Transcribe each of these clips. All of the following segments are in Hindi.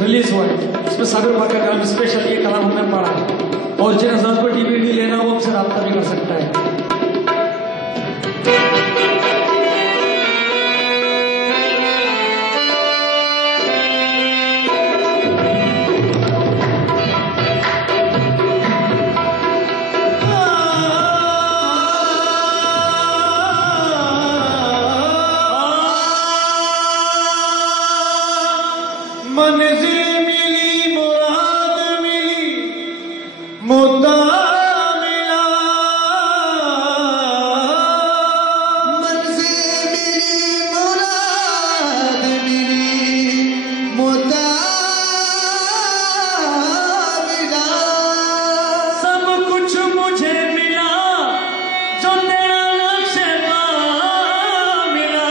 रिलीज हुआ है, इसमें साबिर भाई का गाना स्पेशल ये कलाम हमने पढ़ा है और जिन हज़रात को डीवीडी लेना वो हमसे रब्ता भी कर सकता है। मंजिल मिली मुराद मिली मुद्दा मिला, मंजिल मिली मुराद मिली मुद्दा मिला, सब कुछ मुझे मिला जो तेरा नक्शा मिला,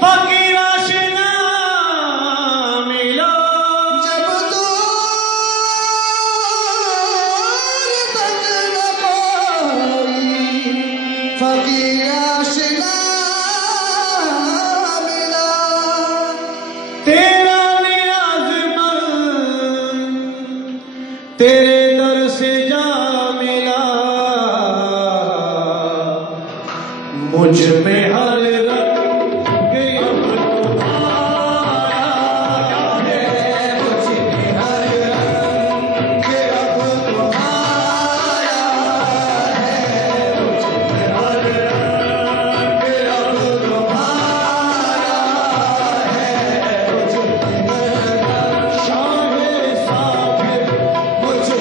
फकीर आशिना मिला, तेरा नियाज़मंद तेरे दर से जा मिला, मुझ में हर मुझे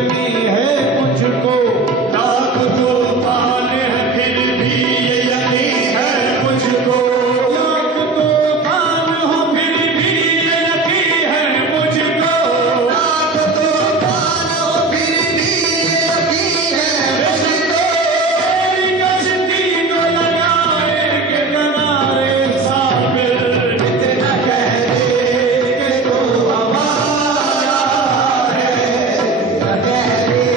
यकीन है मुझको, लाख तूफान है फिर भी ये यकीन है मुझको, लाख तूफान हो फिर भी ये यकीन है मुझको, लाख तूफान हो फिर भी ये यकीन है मुझको, तेरी कश्ती को लगाएंगे किनारे साबिर, इतना कह दे कि तू हमारा है, इतना कह दे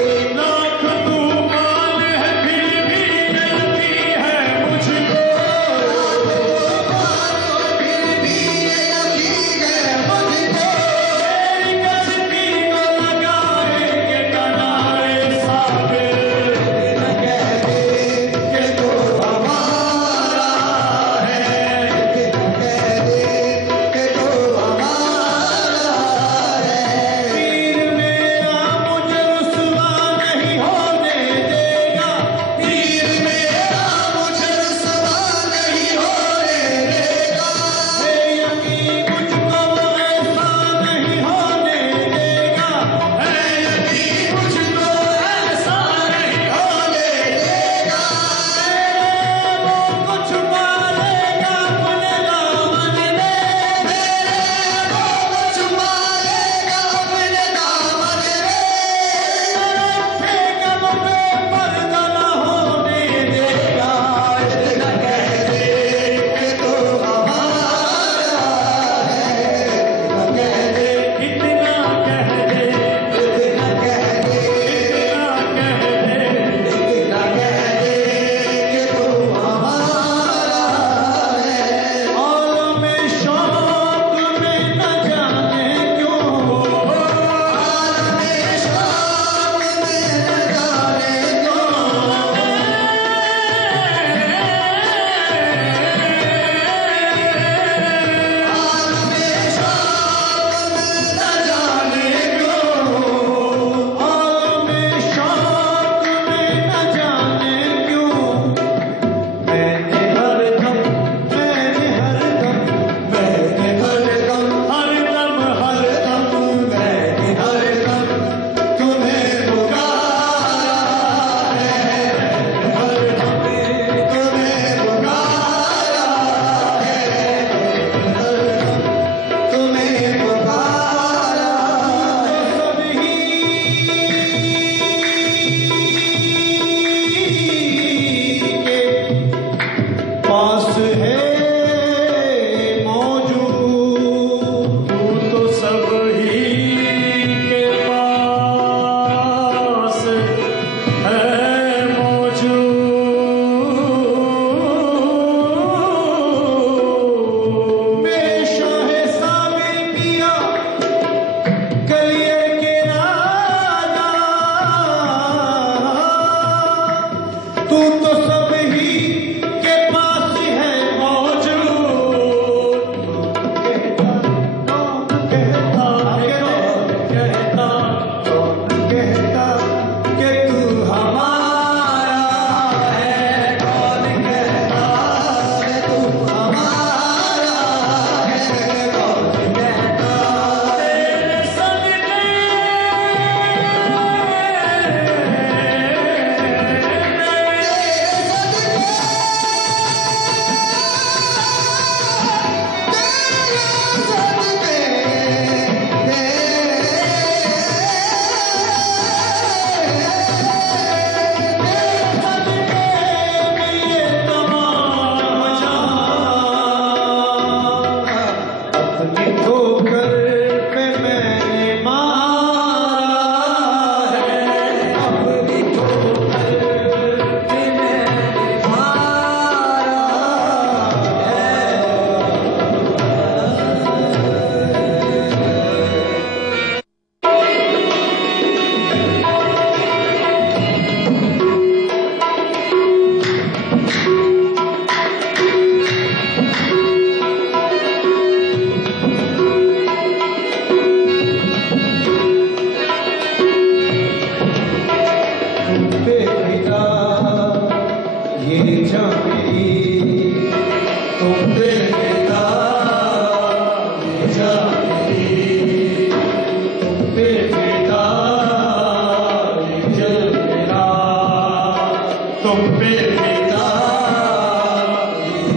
तुम पे मेरा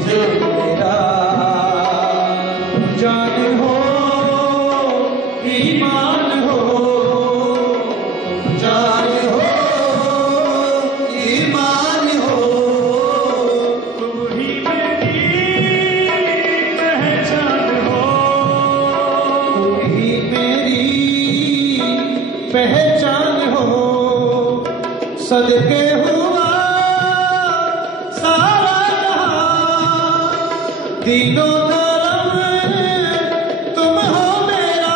जो मेरा जान हो ईमान हो जान हो ईमान हो तुम ही मेरी पहचान हो तुम ही मेरी पहचान हो सदके हुआ सारा जहां तीनों तरफ तुम हो मेरा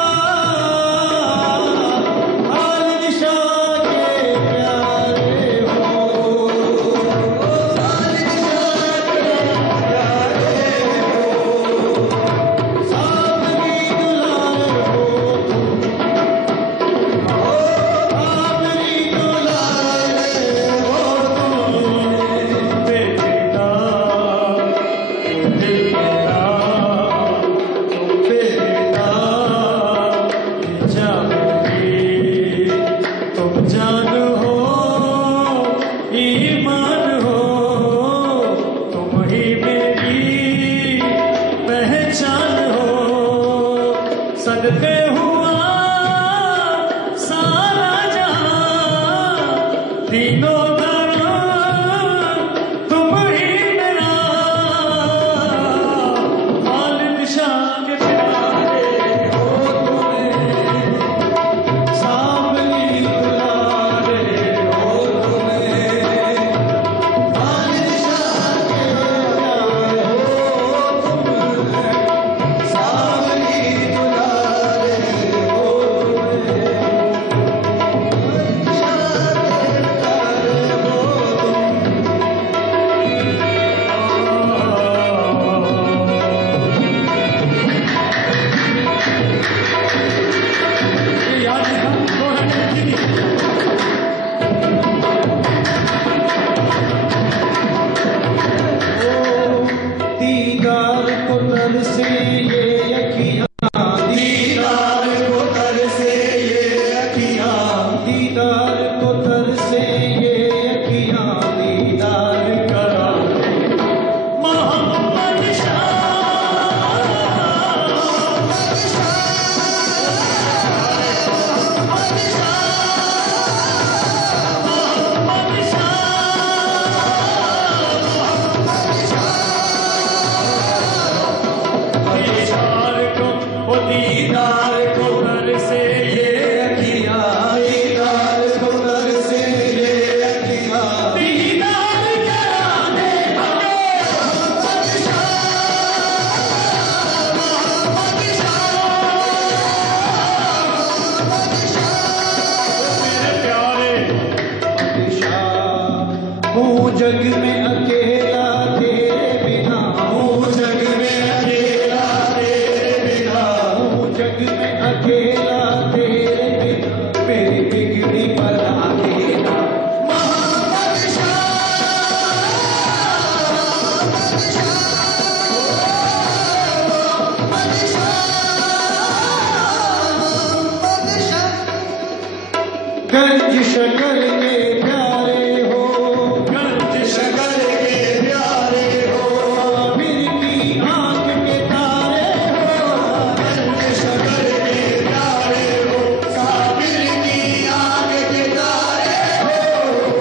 हाल निशान के प्यारे हो हाल निशान के प्यारे हो सावरी दुलार हो सावरी दुलार हो तुम बेटा दिल मेरा तुम बेटा जाओगे तुम जान हो ईमान हो तुम ही मेरी पहचान हो सदके हुआ सारा जहां तीनों तरफ तुम ही मेरा हाल निशान के प्यारे हो तुम्हें सावली दुलारे हो तुम्हें हाल निशान के प्यारे हो तुम्हें सावली दुलारे हो तुम्हें याद रखा थोड़ा दीदार को तरसे ये अखियां दीदार को तरसे ये अखियां दीदार को तरसे ये अखियां दीदार करा मोहम्मद दीदार को तरसे ये अखियां दीदार को तरसे ये अखियां दीदार करा दे मोहम्मद मेरे प्यारे हूँ जग में अकेला तेरे बिना हूँ जग में अकेला तेरे बिना हूँ जग में अकेला तेरे बिना मेरी बिगड़ी बना देना मोहम्मद गंज शकर के प्यारे हो गंज शकर के प्यारे हो आमिर की आंख के तारे हो गंज शकर के प्यारे हो साबिर की आंख के तारे हो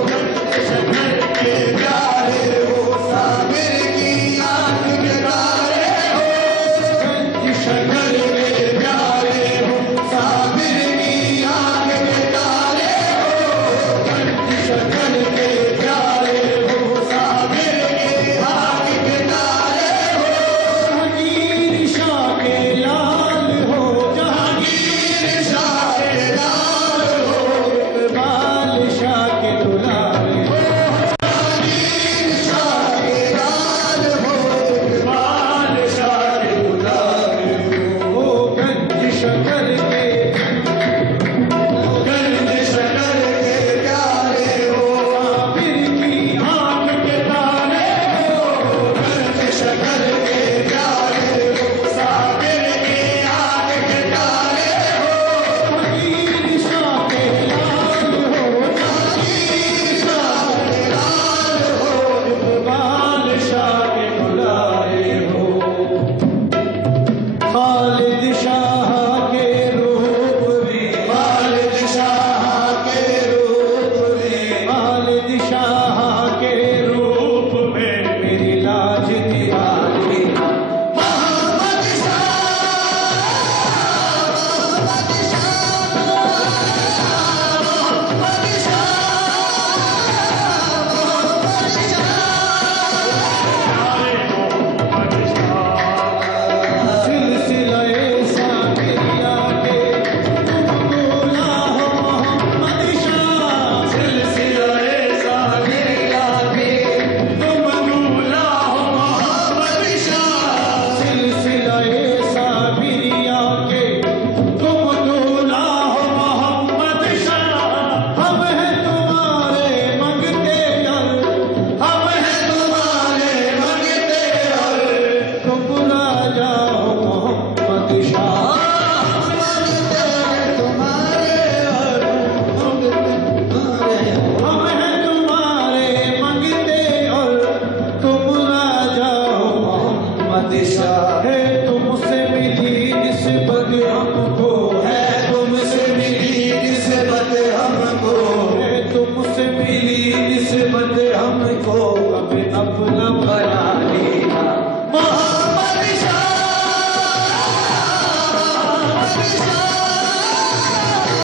गंज शकर के प्यारे हो साबिर की आंख के तारे हो गंज शकर के प्यारे हो साबिर की आंख के तारे हो हमको अब अपना बना लेना। मोहम्मद शाह